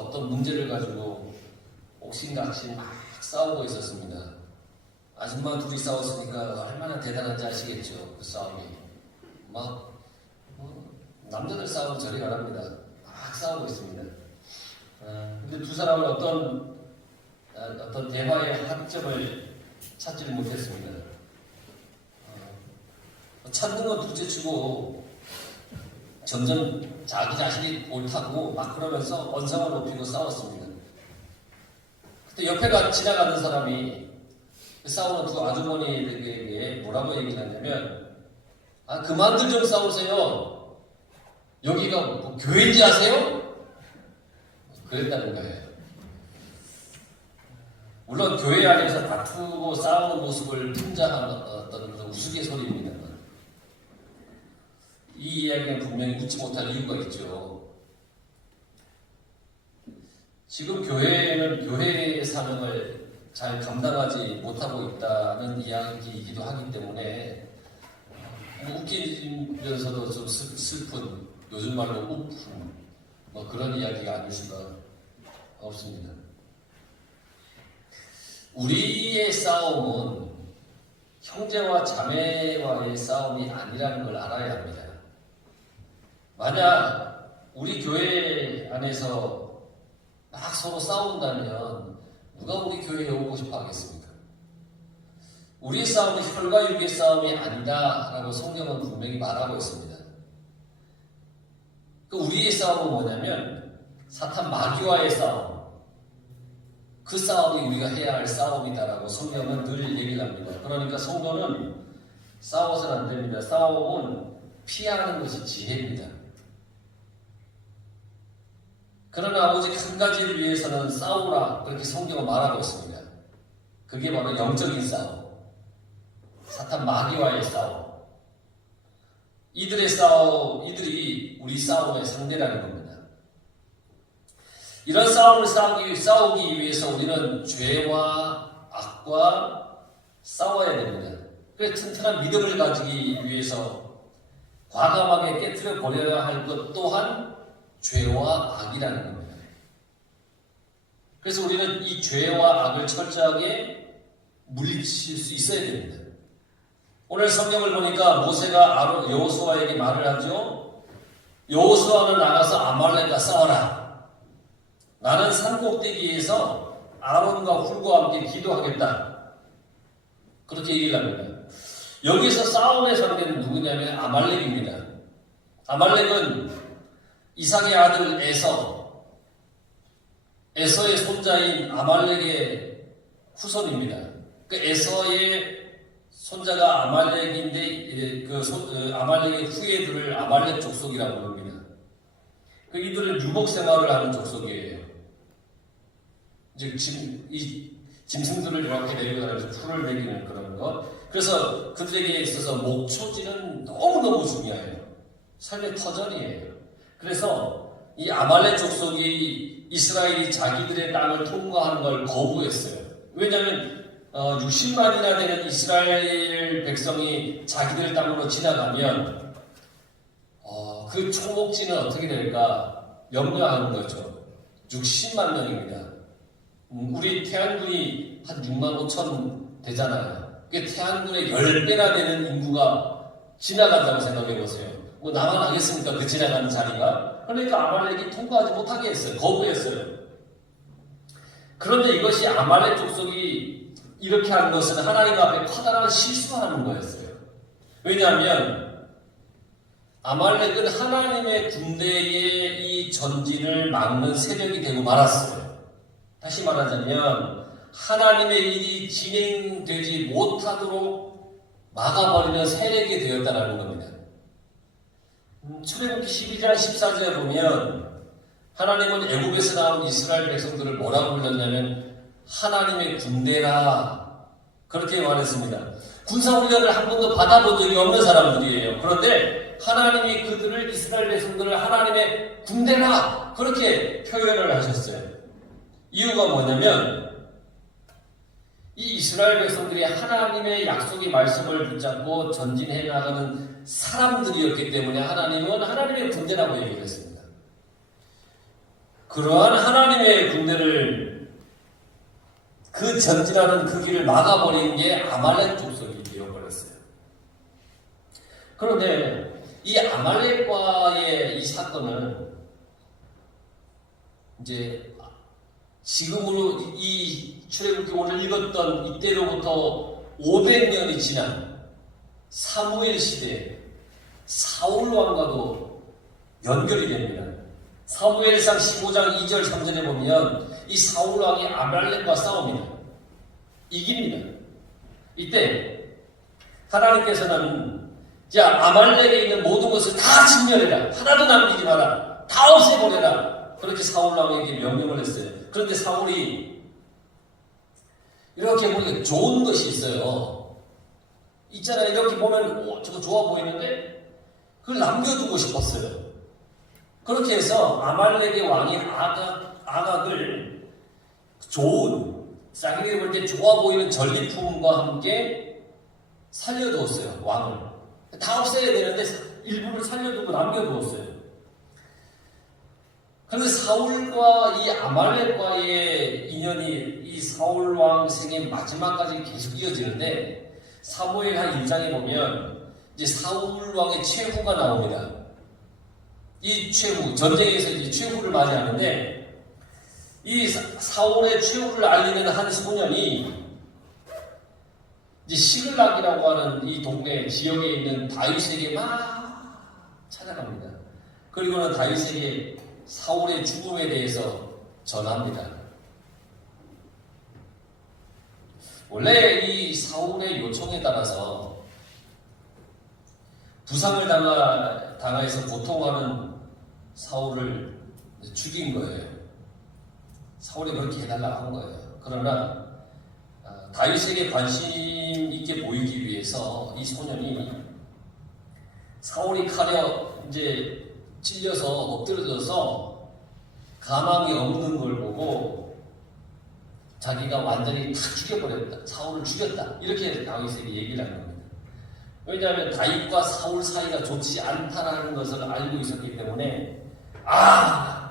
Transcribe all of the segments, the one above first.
어떤 문제를 가지고 옥신각신 막 싸우고 있었습니다. 아줌마 둘이 싸웠으니까 얼마나 대단한지 아시겠죠? 그 싸움이 막 남자들 싸우면 저리 가랍니다. 막 싸우고 있습니다. 근데 두 사람은 어떤 대화의 합점을 찾지를 못했습니다. 찾는 건 둘째치고 점점 자기 자신이 옳다고 막 그러면서 언성을 높이고 싸웠습니다. 그때 옆에 지나가는 사람이 싸우는 두 아주머니에게 뭐라고 얘기를 했냐면, 그만들 좀 싸우세요. 여기가 뭐 교회인지 아세요? 그랬다는 거예요. 물론 교회 안에서 다투고 싸우는 모습을 풍자한 어떤 우스갯소리입니다. 이 이야기는 분명히 웃지 못할 이유가 있죠. 지금 교회는 교회의 사명을 잘 감당하지 못하고 있다는 이야기이기도 하기 때문에 웃기면서도 좀 슬픈, 요즘 말로 우픈 그런 이야기가 아닐 수가 없습니다. 우리의 싸움은 형제와 자매와의 싸움이 아니라는 걸 알아야 합니다. 만약 우리 교회 안에서 막 서로 싸운다면 누가 우리 교회에 오고 싶어 하겠습니까? 우리의 싸움은 혈과 육의 싸움이 아니다라고 성경은 분명히 말하고 있습니다. 우리의 싸움은 뭐냐면 사탄 마귀와의 싸움, 그 싸움이 우리가 해야 할 싸움이다라고 성경은 늘 얘기를 합니다. 그러니까 성도는 싸워서는 안 됩니다. 싸움은 피하는 것이 지혜입니다. 그러나 오직 한 가지를 위해서는 싸우라, 그렇게 성경은 말하고 있습니다. 그게 바로 영적인 싸움, 사탄 마귀와의 싸움. 이들이 우리 싸움의 상대라는 겁니다. 이런 싸움을 싸우기 위해서 우리는 죄와 악과 싸워야 됩니다. 그래서 튼튼한 믿음을 가지기 위해서 과감하게 깨트려 버려야 할 것 또한 죄와 악이라는 겁니다. 그래서 우리는 이 죄와 악을 철저하게 물리칠 수 있어야 됩니다. 오늘 성경을 보니까 모세가 여호수아에게 말을 하죠. 여호수아는 나가서 아말렉과 싸워라. 나는 산꼭대기에서 아론과 훌과 함께 기도하겠다. 그렇게 얘기를 합니다. 여기서 싸움의 상대는 누구냐면 아말렉입니다. 아말렉은 이삭의 아들 에서의 손자인 아말렉의 후손입니다. 그 에서의 손자가 아말렉인데 아말렉의 후예들을 아말렉 족속이라고 부릅니다. 이들은 유목 생활을 하는 족속이에요. 이제 짐승들을 이렇게 내려가면서 풀을 먹이는 그런 것. 그래서 그들에게 있어서 목초지는 너무너무 중요해요. 삶의 터전이에요. 그래서 이 아말렉 족속이 이스라엘이 자기들의 땅을 통과하는 걸 거부했어요. 왜냐하면 60만이나 되는 이스라엘 백성이 자기들 땅으로 지나가면 그 초목지는 어떻게 될까 염려하는 거죠. 60만 명입니다. 우리 태안군이 한 6만 5천 되잖아요. 그게 태안군의 10배나 되는 인구가 지나간다고 생각해 보세요. 나만 하겠습니까? 그 지나가는 자리가. 그러니까 아말렉이 통과하지 못하게 했어요. 거부했어요. 그런데 이것이 아말렉 족속이 이렇게 한 것은 하나님 앞에 커다란 실수하는 거였어요. 왜냐하면 아말렉은 하나님의 군대의 이 전진을 막는 세력이 되고 말았어요. 다시 말하자면 하나님의 일이 진행되지 못하도록 막아버리는 세력이 되었다는 겁니다. 출애굽기 12장 14절에 보면 하나님은 애굽에서 나온 이스라엘 백성들을 뭐라고 불렀냐면 하나님의 군대라 그렇게 말했습니다. 군사훈련을 한 번도 받아본 적이 없는 사람들이에요. 그런데 하나님이 그들을 이스라엘 백성들을 하나님의 군대라 그렇게 표현을 하셨어요. 이유가 뭐냐면 이 이스라엘 백성들이 하나님의 약속의 말씀을 붙잡고 전진해 나가는 사람들이었기 때문에 하나님은 하나님의 군대라고 얘기를 했습니다. 그러한 하나님의 하나님의 군대를 그 전진하는 그 길을 막아버린 게 아말렉 족속이 되어버렸어요. 그런데 이 아말렉과의 이 사건은 이제 지금으로 이 출애굽기 오늘 읽었던 이때로부터 500년이 지난 사무엘 시대 사울 왕과도 연결이 됩니다. 사무엘상 15장 2절 3절에 보면 이 사울 왕이 아말렉과 싸웁니다. 이깁니다. 이때 하나님께서는 자, 아말렉에 있는 모든 것을 다 진멸해라. 하나도 남기지 마라. 다 없애버려라. 그렇게 사울 왕에게 명령을 했어요. 그런데 사울이 이렇게 보니까 좋은 것이 있어요. 있잖아, 이렇게 보면 저거 좋아 보이는데 그걸 남겨두고 싶었어요. 그렇게 해서 아말렉의 왕이 아각을 좋은 자기에게 볼 때 좋아 보이는 전리품과 함께 살려두었어요. 왕을 다 없애야 되는데 일부를 살려두고 남겨두었어요. 그런데 사울과 이 아말렉과의 인연이 이 사울 왕 생의 마지막까지 계속 이어지는데 사무엘 한 1장에 보면 이제 사울 왕의 최후가 나옵니다. 이 최후, 전쟁에서 이제 최후를 맞이하는데 이 사울의 최후를 알리는 한 소년이 이제 시글락이라고 하는 이 동네 지역에 있는 다윗에게 막 찾아갑니다. 그리고는 다윗에게 사울의 죽음에 대해서 전합니다. 원래 이 사울의 요청에 따라서 부상을 당해서 고통하는 사울을 죽인 거예요. 사울이 그렇게 해달라고 한 거예요. 그러나 다윗에게 관심 있게 보이기 위해서 이 소년이 사울이 칼에 이제 찔려서 엎드려져서 가망이 없는 걸 보고 자기가 완전히 다 죽여버렸다. 사울을 죽였다. 이렇게 다윗에게 얘기를 한 겁니다. 왜냐하면 다윗과 사울 사이가 좋지 않다는 것을 알고 있었기 때문에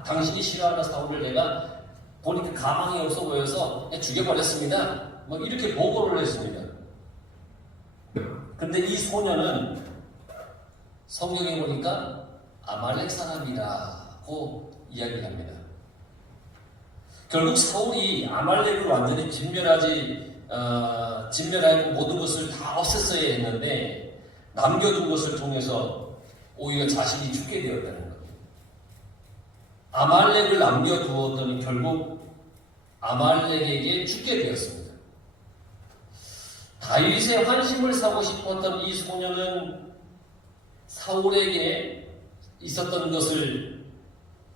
당신이 싫어하는 사울을 내가 보니까 가망이 없어 보여서 죽여버렸습니다. 뭐 이렇게 보고를 했습니다. 근데 이 소년은 성경에 보니까 아말렉 사람이라고 이야기를 합니다. 결국 사울이 아말렉을 완전히 진멸하고 모든 것을 다 없앴어야 했는데 남겨둔 것을 통해서 오히려 자신이 죽게 되었다는 겁니다. 아말렉을 남겨두었더니 결국 아말렉에게 죽게 되었습니다. 다윗의 환심을 사고 싶었던 이 소년은 사울에게 있었던 것을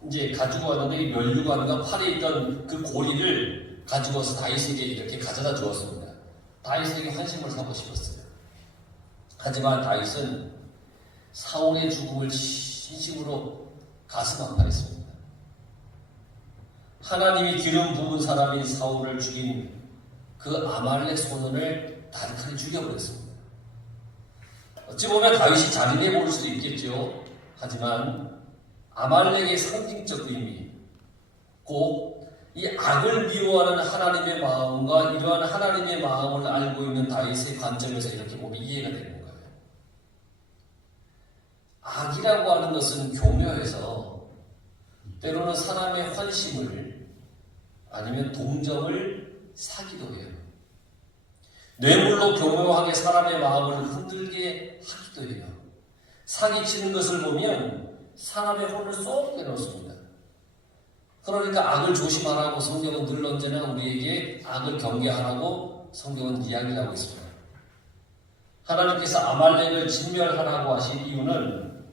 이제 가지고 왔는데 이 멸류관과 팔에 있던 그 고리를 가지고 와서 다윗에게 이렇게 가져다 주었습니다. 다윗에게 환심을 사고 싶었어요. 하지만 다윗은 사울의 죽음을 진심으로 가슴 아파했습니다. 하나님이 기름 부은 사람인 사울을 죽인 그 아말렉 소년을 단칼에 죽여버렸습니다. 어찌 보면 다윗이 잔인해 보일 수도 있겠죠. 하지만 아말렉의 상징적 의미, 곧 이 악을 미워하는 하나님의 마음과 이러한 하나님의 마음을 알고 있는 다윗의 관점에서 이렇게 보면 이해가 되는 거예요. 악이라고 하는 것은 교묘해서 때로는 사람의 환심을 아니면 동정을 사기도 해요. 뇌물로 교묘하게 사람의 마음을 흔들게 하기도 해요. 사기치는 것을 보면 사람의 혼을 쏙 빼놓습니다. 그러니까 악을 조심하라고 성경은 늘 언제나 우리에게 악을 경계하라고 성경은 이야기를 하고 있습니다. 하나님께서 아말렉을 진멸하라고 하신 이유는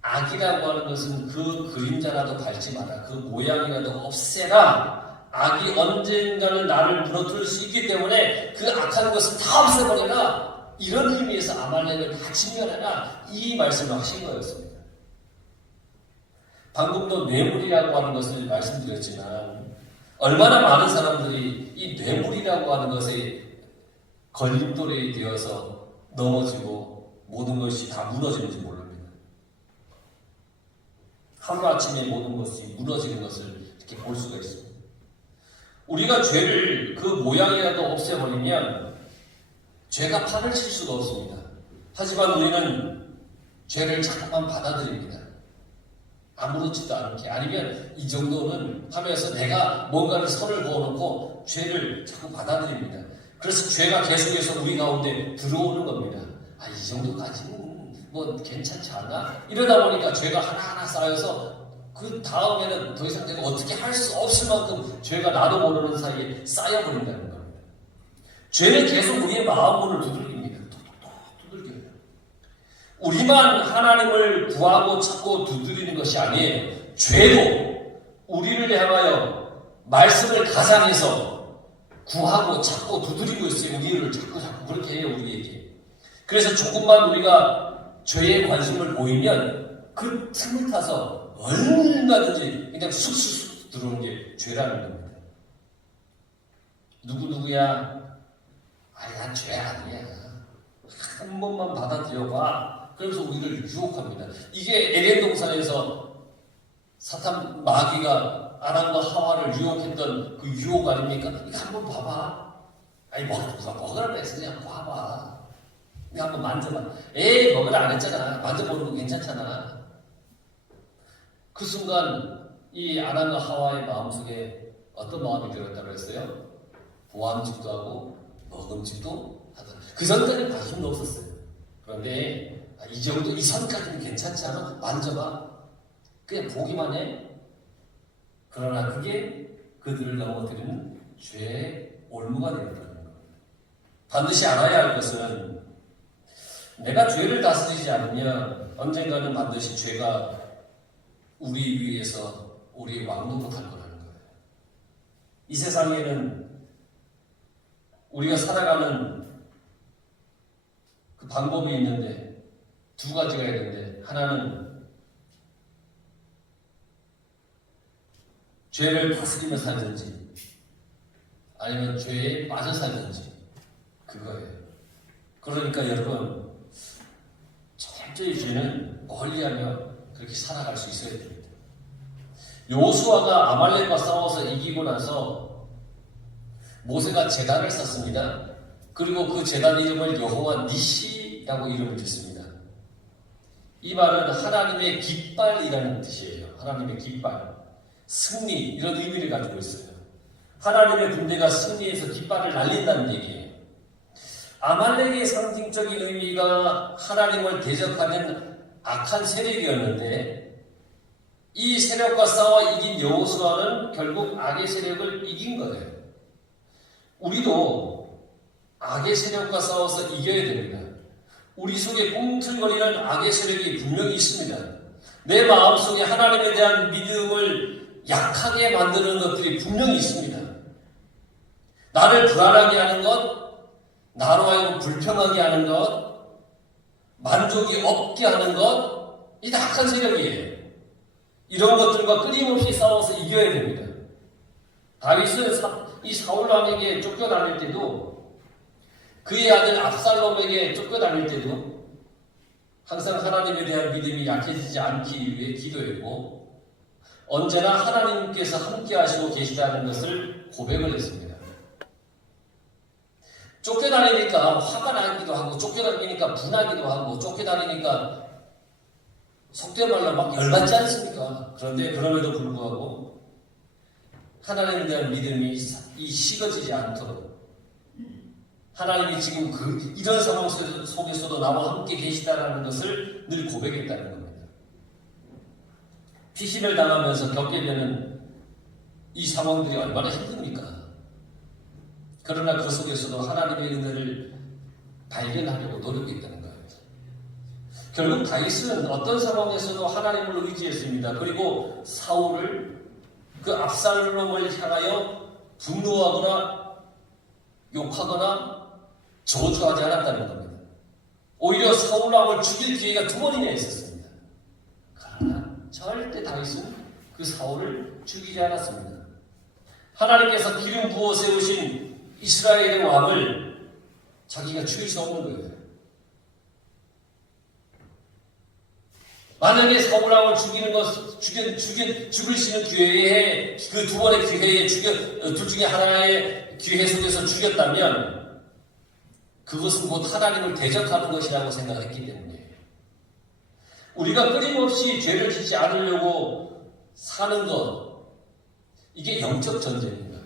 악이라고 하는 것은 그 그림자라도 밟지 마라. 그 모양이라도 없애라. 악이 언젠가는 나를 무너뜨릴 수 있기 때문에 그 악한 것을 다 없애버려라. 이런 의미에서 아말렉을 다 진멸해라. 이 말씀을 하신 거였습니다. 방금도 뇌물이라고 하는 것을 말씀드렸지만 얼마나 많은 사람들이 이 뇌물이라고 하는 것에 걸림돌이 되어서 넘어지고 모든 것이 다 무너지는지 모릅니다. 하루아침에 모든 것이 무너지는 것을 이렇게 볼 수가 있습니다. 우리가 죄를 그 모양이라도 없애버리면 죄가 판을 칠 수가 없습니다. 하지만 우리는 죄를 자꾸만 받아들입니다. 아무렇지도 않게, 아니면 이 정도는 하면서 내가 뭔가를 선을 그어놓고 죄를 자꾸 받아들입니다. 그래서 죄가 계속해서 우리 가운데 들어오는 겁니다. 아, 이 정도까지는 뭐 괜찮지 않나? 이러다 보니까 죄가 하나하나 쌓여서 그 다음에는 더 이상 내가 어떻게 할 수 없을 만큼 죄가 나도 모르는 사이에 쌓여버린다는 겁니다. 죄는 계속 우리의 마음문을 두들깁니다. 두들겨요. 우리만 하나님을 구하고 찾고 두드리는 것이 아니에요. 죄도 우리를 향하여 말씀을 가장해서 구하고 찾고 두드리고 있어요. 우리를 자꾸 그렇게 해요, 우리에게. 그래서 조금만 우리가 죄에 관심을 보이면 그 틈을 타서 얼마든지 그냥 쑥쑥 들어오는 게 죄라는 겁니다. 누구야? 난 죄 아니야. 한 번만 받아들여봐. 그러면서 우리를 유혹합니다. 이게 에덴 동산에서 사탄 마귀가 아담과 하와를 유혹했던 그 유혹 아닙니까? 이거 한번 봐봐. 아니 누가 먹으라고 했어. 그냥 봐봐. 이거 한번 만져봐. 에이 먹으라 안 했잖아. 만져보는 거 괜찮잖아. 그 순간 이 아담과 하와의 마음속에 어떤 마음이 들었다고 했어요? 보암직도 하고 먹음직도 하더라. 그 전까지는 관심도 없었어요. 그런데 이 정도, 이 선까지는 괜찮지 않아? 만져봐. 그냥 보기만 해. 그러나 그게 그들을 넘어뜨리는 죄의 올무가 되었다는 겁니다. 반드시 알아야 할 것은 내가 죄를 다스리지 않으면 언젠가는 반드시 죄가 우리 위에서 우리의 왕노릇 할 거라는 거예요. 이 세상에는 우리가 살아가는 그 방법이 있는데 두 가지가 있는데, 하나는 죄를 다스리며 살든지 아니면 죄에 빠져 살든지, 그거예요. 그러니까 여러분, 철저히 죄는 멀리하며 그렇게 살아갈 수 있어야 됩니다. 여호수아가 아말렉과 싸워서 이기고 나서 모세가 제단을 쌓습니다. 그리고 그 제단 이름을 여호와 니시라고 이름을 짓습니다. 이 말은 하나님의 깃발이라는 뜻이에요. 하나님의 깃발, 승리, 이런 의미를 가지고 있어요. 하나님의 군대가 승리해서 깃발을 날린다는 얘기예요. 아말렉의 상징적인 의미가 하나님을 대적하는 악한 세력이었는데, 이 세력과 싸워 이긴 여호수아는 결국 악의 세력을 이긴 거예요. 우리도 악의 세력과 싸워서 이겨야 됩니다. 우리 속에 꿈틀거리는 악의 세력이 분명히 있습니다. 내 마음속에 하나님에 대한 믿음을 약하게 만드는 것들이 분명히 있습니다. 나를 불안하게 하는 것, 나로 하여금 불평하게 하는 것, 만족이 없게 하는 것, 이 다 악한 세력이에요. 이런 것들과 끊임없이 싸워서 이겨야 됩니다. 다윗은 이 사울 왕에게 쫓겨다닐 때도, 그의 아들 압살롬에게 쫓겨다닐 때도 항상 하나님에 대한 믿음이 약해지지 않기 위해 기도했고, 언제나 하나님께서 함께 하시고 계시다는 것을 고백을 했습니다. 쫓겨다니니까 화가 나기도 하고, 쫓겨다니니까 분하기도 하고, 쫓겨다니니까 속된 말로 막 열받지 않습니까? 그런데 그럼에도 불구하고 하나님에 대한 믿음이 식어지지 않도록, 하나님이 지금 이런 상황 속에서도 나와 함께 계시다는 것을 늘 고백했다는 겁니다. 피신을 당하면서 겪게 되는 이 상황들이 얼마나 힘듭니까? 그러나 그 속에서도 하나님의 은혜를 발견하려고 노력했다는 거예요. 결국 다윗은 어떤 상황에서도 하나님을 의지했습니다. 그리고 사울을, 그 압살롬을 향하여 분노하거나 욕하거나 저주하지 않았다는 겁니다. 오히려 사울 왕을 죽일 기회가 2번이나 있었습니다. 그러나 절대 다윗은 그 사울을 죽이지 않았습니다. 하나님께서 기름 부어 세우신 이스라엘의 왕을 자기가 죽일 수 없는 거예요. 만약에 사울왕을 죽이는 것, 죽을 수 있는 기회에, 그 두 번의 기회에 둘 중에 하나의 기회 속에서 죽였다면, 그것은 곧 하나님을 대적하는 것이라고 생각했기 때문에, 우리가 끊임없이 죄를 짓지 않으려고 사는 것, 이게 영적 전쟁인 거예요.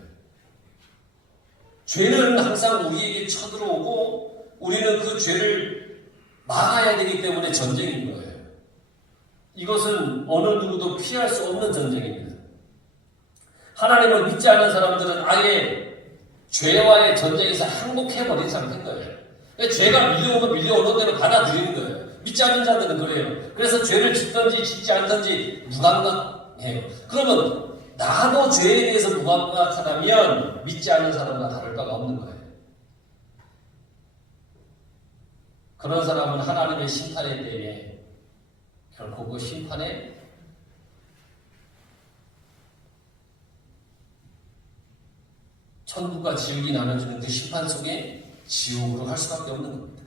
죄는 항상 우리에게 쳐들어오고, 우리는 그 죄를 막아야 되기 때문에 전쟁인 거예요. 이것은 어느 누구도 피할 수 없는 전쟁입니다. 하나님을 믿지 않는 사람들은 아예 죄와의 전쟁에서 항복해버린 상태인 거예요. 죄가 밀려오는 대로 받아들이는 거예요. 믿지 않는 자들은 그래요. 그래서 죄를 짓든지 짓지 않든지 무감각해요. 그러면 나도 죄에 대해서 무감각하다면 믿지 않는 사람과 다를 바가 없는 거예요. 그런 사람은 하나님의 심판의 때에 결코 그 심판에 천국과 지옥이 나눠지는 그 심판 속에 지옥으로 갈 수밖에 없는 겁니다.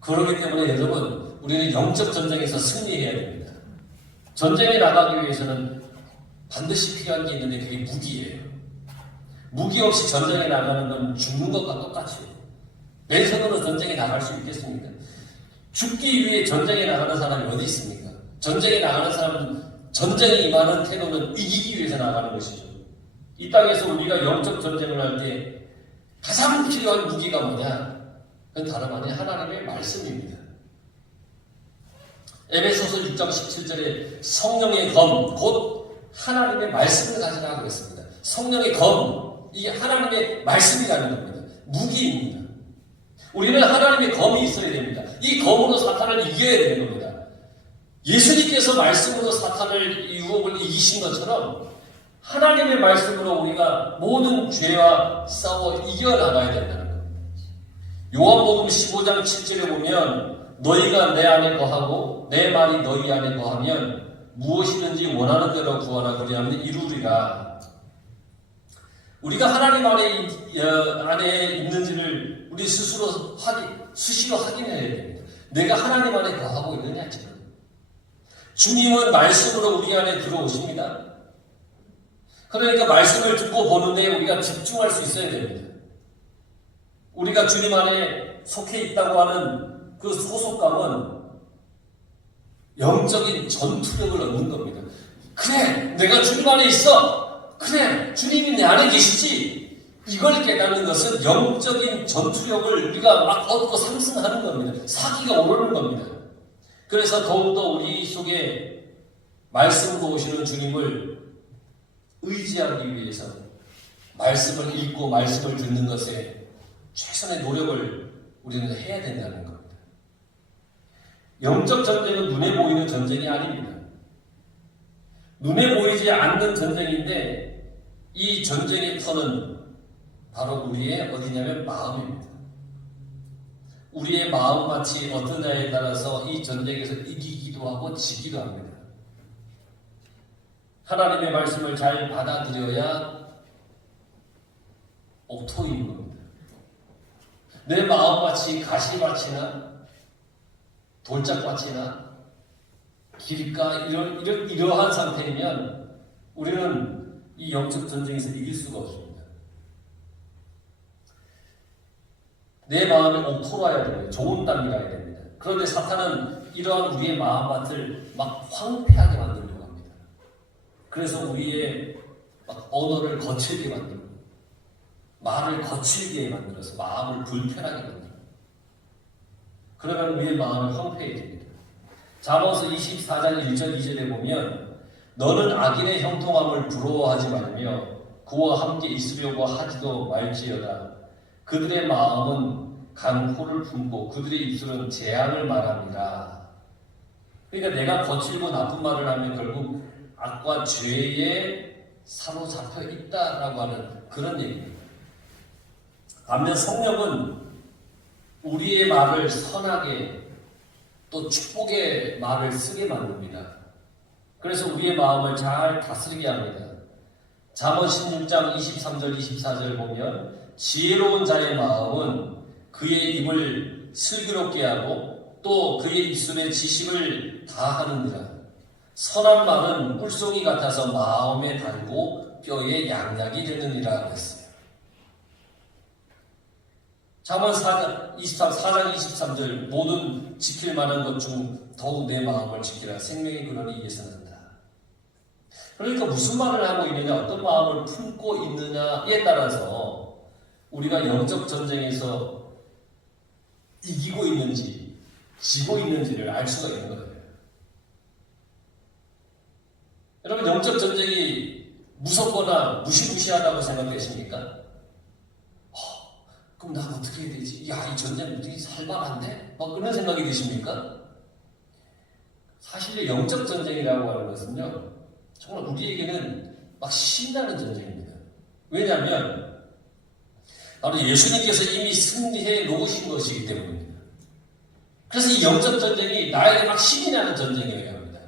그렇기 때문에 여러분, 우리는 영적 전쟁에서 승리해야 됩니다. 전쟁에 나가기 위해서는 반드시 필요한 게 있는데 그게 무기예요. 무기 없이 전쟁에 나가는 건 죽는 것과 똑같아요. 맨손으로 전쟁에 나갈 수 있겠습니까? 죽기 위해 전쟁에 나가는 사람이 어디 있습니까? 전쟁에 나가는 사람은 전쟁에 임하는 태도는 이기기 위해서 나가는 것이죠. 이 땅에서 우리가 영적 전쟁을 할 때 가장 필요한 무기가 뭐냐? 그건 다름 아닌 하나님의 말씀입니다. 에베소서 6장 17절에 성령의 검, 곧 하나님의 말씀을 가지라고 했습니다. 성령의 검, 이게 하나님의 말씀이라는 겁니다. 무기입니다. 우리는 하나님의 검이 있어야 됩니다. 이 검으로 사탄을 이겨야 되는 겁니다. 예수님께서 말씀으로 사탄을 유혹을 이기신 것처럼 하나님의 말씀으로 우리가 모든 죄와 싸워 이겨나가야 된다는 겁니다. 요한복음 15장 7절에 보면 너희가 내 안에 거하고 내 말이 너희 안에 거하면 무엇이든지 원하는 대로 구하라 그리하면 이루리라. 우리가 하나님 안에 있는지를 우리 스스로 수시로 확인해야 됩니다. 내가 하나님 안에 거하고 있느냐 지금. 주님은 말씀으로 우리 안에 들어오십니다. 그러니까 말씀을 듣고 보는데 우리가 집중할 수 있어야 됩니다. 우리가 주님 안에 속해 있다고 하는 그 소속감은 영적인 전투력을 얻는 겁니다. 그래, 내가 주님 안에 있어. 그래, 주님이 내 안에 계시지. 이걸 깨닫는 것은 영적인 전투력을 우리가 막 얻고 상승하는 겁니다. 사기가 오르는 겁니다. 그래서 더욱더 우리 속에 말씀으로 오시는 주님을 의지하기 위해서 말씀을 읽고 말씀을 듣는 것에 최선의 노력을 우리는 해야 된다는 겁니다. 영적 전쟁은 눈에 보이는 전쟁이 아닙니다. 눈에 보이지 않는 전쟁인데 이 전쟁의 터는 바로 우리의 어디냐면 마음입니다. 우리의 마음마치 어떤 자에 따라서 이 전쟁에서 이기기도 하고 지기도 합니다. 하나님의 말씀을 잘 받아들여야 옥토인 겁니다. 내 마음마치 가시밭이나 돌짝밭이나 길가 이러한 상태이면 우리는 이 영적 전쟁에서 이길 수가 없습니다. 내 마음이 옥토라야 됩니다. 좋은 땅이라야 됩니다. 그런데 사탄은 이러한 우리의 마음밭을 막 황폐하게 만들려고 합니다. 그래서 우리의 막 언어를 거칠게 만들고 말을 거칠게 만들어서 마음을 불편하게 만들고 그러면 우리의 마음은 황폐해집니다. 잠언서 24장 1절 2절에 보면 너는 악인의 형통함을 부러워하지 말며 그와 함께 있으려고 하지도 말지어다. 그들의 마음은 강포를 품고 그들의 입술은 재앙을 말합니다. 그러니까 내가 거칠고 나쁜 말을 하면 결국 악과 죄에 사로잡혀 있다라고 하는 그런 얘기입니다. 반면 성령은 우리의 말을 선하게 또 축복의 말을 쓰게 만듭니다. 그래서 우리의 마음을 잘 다스리게 합니다. 잠언 16장 23절 24절 보면 지혜로운 자의 마음은 그의 입을 슬기롭게 하고 또 또 그의 입술에 지식을 다하느니라. 선한 말은 꿀송이 같아서 마음에 달고 뼈에 양약이 되느니라 그랬어요. 잠언 4장 23절 모든 지킬 만한 것 중 더욱 내 마음을 지키라. 생명의 근원이 이에서 난다. 그러니까 무슨 말을 하고 있느냐, 어떤 마음을 품고 있느냐에 따라서 우리가 영적 전쟁에서 이기고 있는지 지고 있는지를 알 수가 있는 거예요. 여러분, 영적 전쟁이 무섭거나 무시무시하다고 생각되십니까? 그럼 나 어떻게 해야 되지? 야, 이 전쟁 어떻게 살만한데? 막 그런 생각이 드십니까? 사실 영적 전쟁이라고 하는 것은요, 정말 우리에게는 막 신나는 전쟁입니다. 왜냐하면 바로 예수님께서 이미 승리해 놓으신 것이기 때문입니다. 그래서 이 영적 전쟁이 나에게 막 신이 나는 전쟁이어야 합니다.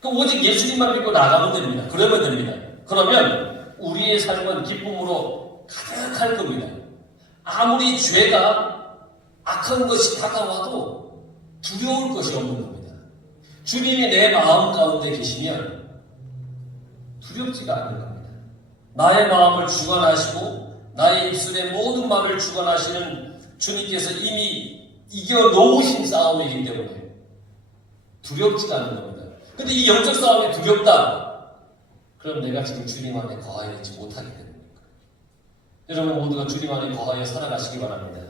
그럼 오직 예수님만 믿고 나가면 됩니다. 그러면 됩니다. 그러면 우리의 삶은 기쁨으로 가득할 겁니다. 아무리 죄가 악한 것이 다가와도 두려울 것이 없는 겁니다. 주님이 내 마음 가운데 계시면 두렵지가 않는 겁니다. 나의 마음을 주관하시고 나의 입술의 모든 말을 주관하시는 주님께서 이미 이겨놓으신 싸움이기 때문에 두렵지가 않는 겁니다. 근데 이 영적 싸움이 두렵다. 그럼 내가 지금 주님 안에 거하여 있지 못하게 됩니다. 여러분 모두가 주님 안에 거하여 살아가시기 바랍니다.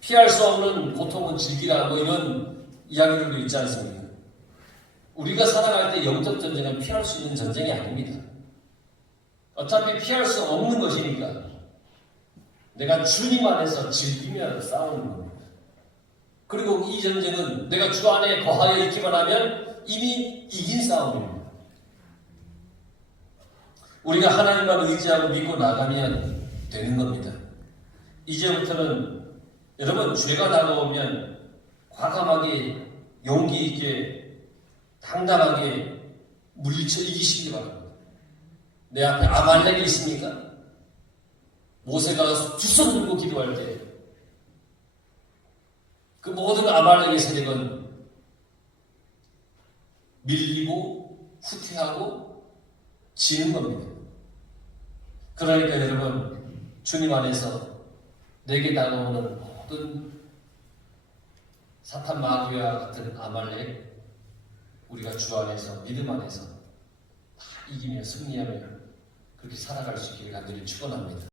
피할 수 없는 고통은 즐기라, 뭐 이런 이야기들도 있지 않습니까? 우리가 살아갈 때 영적 전쟁은 피할 수 있는 전쟁이 아닙니다. 어차피 피할 수 없는 것이니까 내가 주님 안에서 즐기며 싸우는 겁니다. 그리고 이 전쟁은 내가 주 안에 거하여 있기만 하면 이미 이긴 싸움입니다. 우리가 하나님만 의지하고 믿고 나가면 되는 겁니다. 이제부터는 여러분, 죄가 다가오면 과감하게 용기 있게 당당하게 물리쳐 이기시기 바랍니다. 내 앞에 아말렉이 있습니까? 모세가 두 손 들고 기도할 때 그 모든 아말렉의 세력은 밀리고 후퇴하고 지는 겁니다. 그러니까 여러분, 주님 안에서 내게 다가오는 모든 사탄 마귀와 같은 아말렉, 우리가 주 안에서 믿음 안에서 다 이기며 승리하며 그렇게 살아갈 수 있기를 간절히 축원합니다.